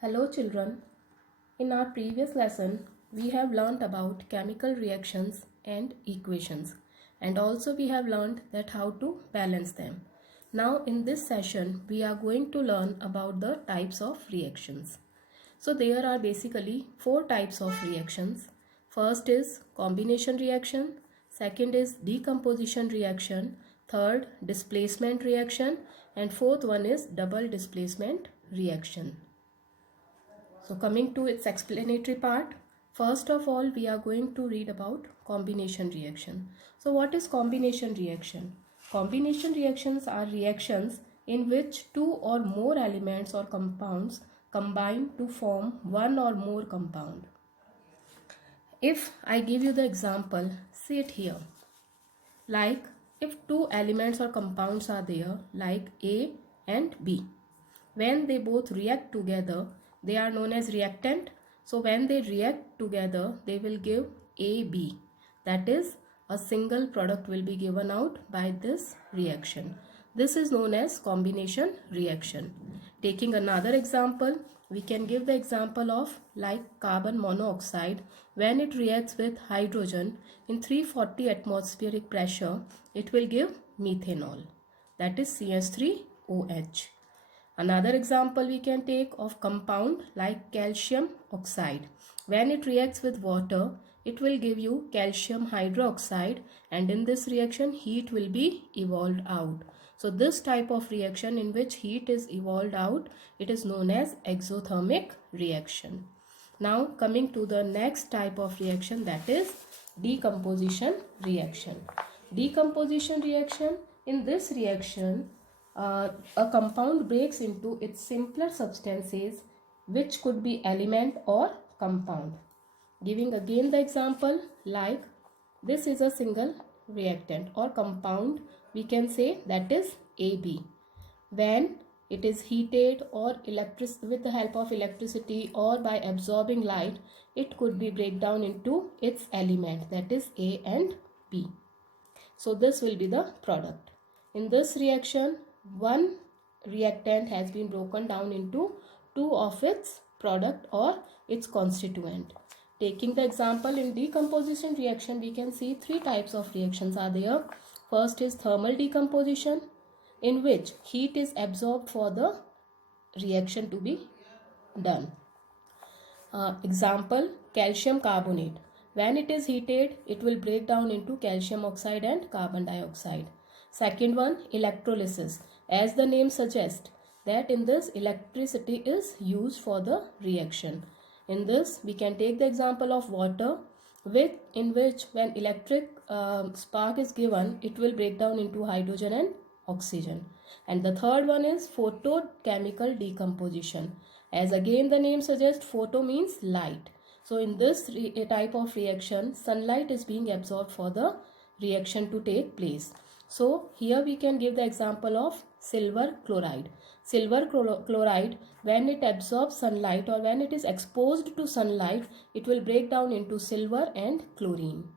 Hello children. In our previous lesson, we have learned about chemical reactions and equations, and also we have learned that how to balance them. Now in this session, we are going to learn about the types of reactions. So there are basically four types of reactions. First is combination reaction, second is decomposition reaction, third displacement reaction, and fourth one is double displacement reaction. So coming to its explanatory part, first of all we are going to read about combination reaction. So what is combination reaction? Combination reactions are reactions in which two or more elements or compounds combine to form one or more compound. If I give you the example, see it here. Like if two elements or compounds are there like A and B. When they both react together, they are known as reactant. So when they react together, they will give AB. That is, a single product will be given out by this reaction. This is known as combination reaction. Taking another example, we can give the example of like carbon monoxide. When it reacts with hydrogen in 340 atmospheric pressure, it will give methanol. That is CH3OH. Another example we can take of compound like calcium oxide. When it reacts with water, it will give you calcium hydroxide, and in this reaction heat will be evolved out. So this type of reaction in which heat is evolved out, it is known as exothermic reaction. Now coming to the next type of reaction, that is decomposition reaction. Decomposition reaction, in this reaction a compound breaks into its simpler substances, which could be element or compound. Giving again the example, like this is a single reactant or compound, we can say that is AB. When it is heated or with the help of electricity or by absorbing light, it could be break down into its element, that is A and B. So this will be the product. In this reaction, one reactant has been broken down into two of its product or its constituent. Taking the example in decomposition reaction, we can see three types of reactions are there. First is thermal decomposition, in which heat is absorbed for the reaction to be done. Example, calcium carbonate. When it is heated, it will break down into calcium oxide and carbon dioxide. Second one, electrolysis. As the name suggests, that in this electricity is used for the reaction. In this, we can take the example of water, in which when electric spark is given, it will break down into hydrogen and oxygen. And the third one is photochemical decomposition. As again the name suggests, photo means light. So in this type of reaction, sunlight is being absorbed for the reaction to take place. So here we can give the example of silver chloride. Silver chloride, when it absorbs sunlight or when it is exposed to sunlight, it will break down into silver and chlorine.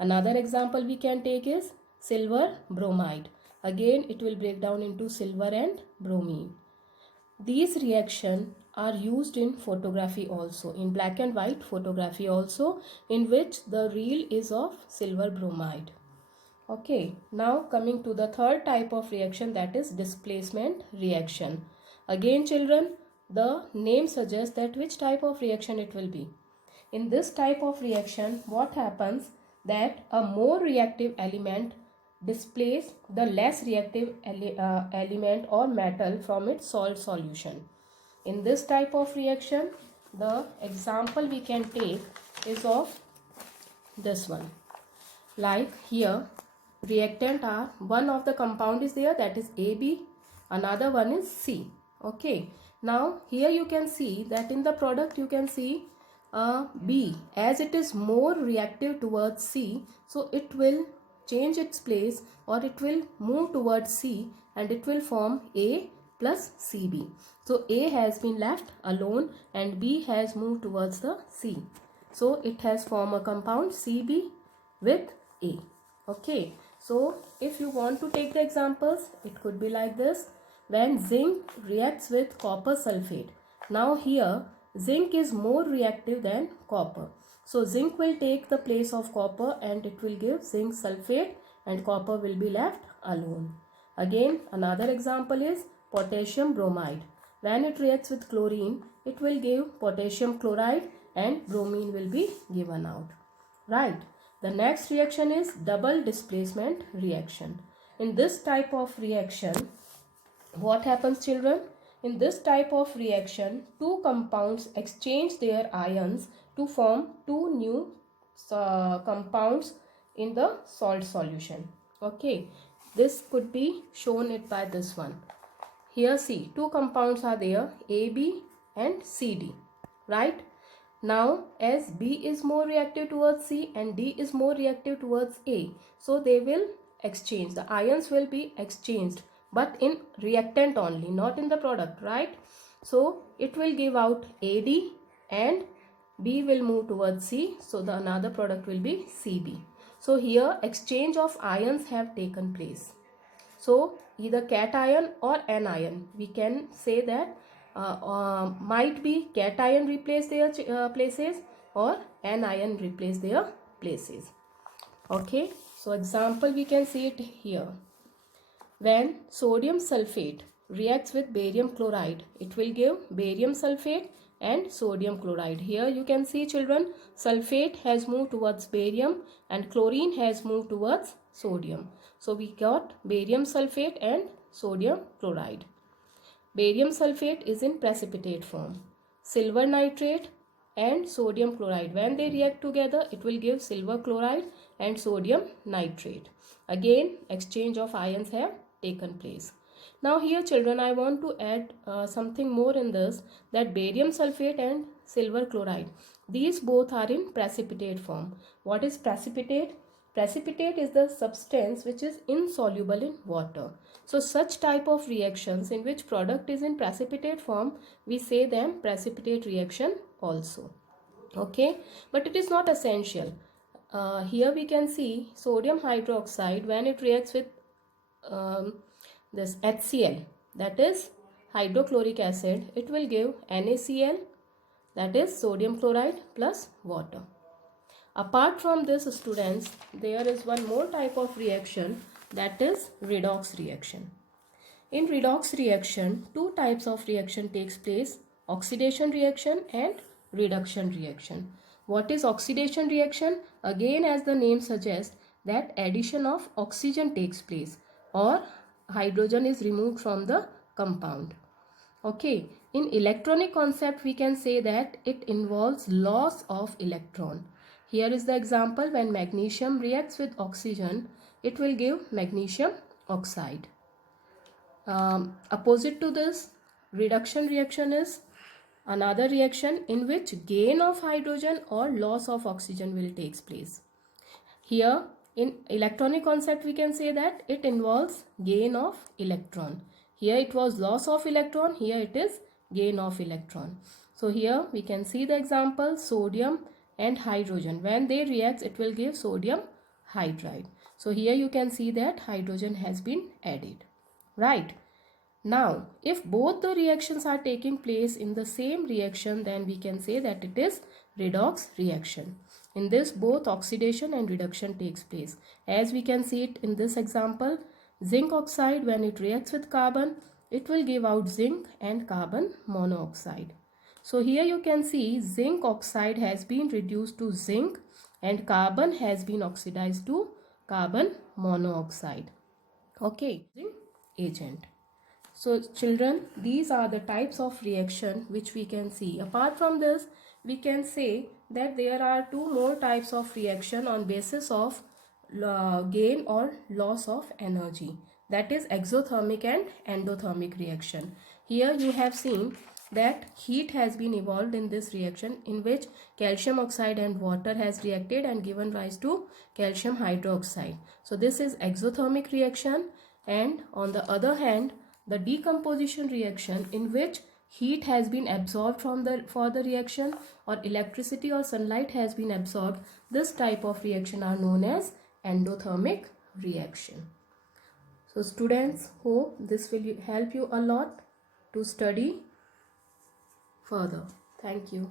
Another example we can take is silver bromide. Again, it will break down into silver and bromine. These reactions are used in photography also, in black and white photography also, in which the reel is of silver bromide. Okay, now coming to the third type of reaction, that is displacement reaction. Again children, the name suggests that which type of reaction it will be. In this type of reaction, what happens that a more reactive element displace the less reactive element or metal from its salt solution. In this type of reaction, the example we can take is of this one. Like here, reactant are, one of the compound is there, that is AB, another one is C. Okay, now here you can see that in the product you can see B, as it is more reactive towards C, so it will change its place or it will move towards C and it will form A plus CB. So A has been left alone and B has moved towards the C. So it has formed a compound CB with A. Okay, so if you want to take the examples, it could be like this. When zinc reacts with copper sulfate, Now here zinc is more reactive than copper. So zinc will take the place of copper and it will give zinc sulfate and copper will be left alone. Again, another example is potassium bromide. When it reacts with chlorine, it will give potassium chloride and bromine will be given out. Right. The next reaction is double displacement reaction. In this type of reaction, what happens, children? In this type of reaction, two compounds exchange their ions to form two new compounds in the salt solution. Okay, this could be shown it by this one. Here see, two compounds are there, AB and CD, right? Now as B is more reactive towards C and D is more reactive towards A, so they will exchange, the ions will be exchanged, but in reactant only, not in the product, right? So it will give out AD and B will move towards C, so the another product will be CB. So here exchange of ions have taken place. So either cation or anion, we can say that might be cation replace their places or anion replace their places. Okay, so example we can see it here. When sodium sulfate reacts with barium chloride, it will give barium sulfate and sodium chloride. Here you can see, children, sulfate has moved towards barium and chlorine has moved towards sodium. So we got barium sulfate and sodium chloride. Barium sulfate is in precipitate form. Silver nitrate and sodium chloride, when they react together, it will give silver chloride and sodium nitrate. Again, exchange of ions have taken place. Now here, children, I want to add something more in this, that barium sulfate and silver chloride, these both are in precipitate form. What is precipitate? Precipitate is the substance which is insoluble in water. So such type of reactions in which product is in precipitate form, we say them precipitate reaction also. Okay, but it is not essential. Here we can see sodium hydroxide, when it reacts with this HCl, that is hydrochloric acid, it will give NaCl, that is sodium chloride plus water. Apart from this, students, there is one more type of reaction, that is redox reaction. In redox reaction, two types of reaction takes place, oxidation reaction and reduction reaction. What is oxidation reaction? Again, as the name suggests, that addition of oxygen takes place or hydrogen is removed from the compound. Okay, in electronic concept we can say that it involves loss of electron. Here is the example, when magnesium reacts with oxygen, it will give magnesium oxide. Opposite to this, reduction reaction is another reaction in which gain of hydrogen or loss of oxygen will take place. Here in electronic concept we can say that it involves gain of electron. Here it was loss of electron, here it is gain of electron. So here we can see the example, sodium and hydrogen, when they react it will give sodium hydride. So here you can see that hydrogen has been added, right? Now if both the reactions are taking place in the same reaction, then we can say that it is redox reaction. In this, both oxidation and reduction takes place. As we can see it in this example, zinc oxide, when it reacts with carbon, it will give out zinc and carbon monoxide. So here you can see zinc oxide has been reduced to zinc and carbon has been oxidized to carbon monoxide. Okay, agent. So children, these are the types of reaction which we can see. Apart from this, we can say that there are two more types of reaction on basis of gain or loss of energy, that is exothermic and endothermic reaction. Here you have seen that heat has been evolved in this reaction, in which calcium oxide and water has reacted and given rise to calcium hydroxide. So this is exothermic reaction. And on the other hand, the decomposition reaction, in which heat has been absorbed for the reaction or electricity or sunlight has been absorbed, this type of reaction are known as endothermic reaction. So students, hope this will help you a lot to study. further. Thank you.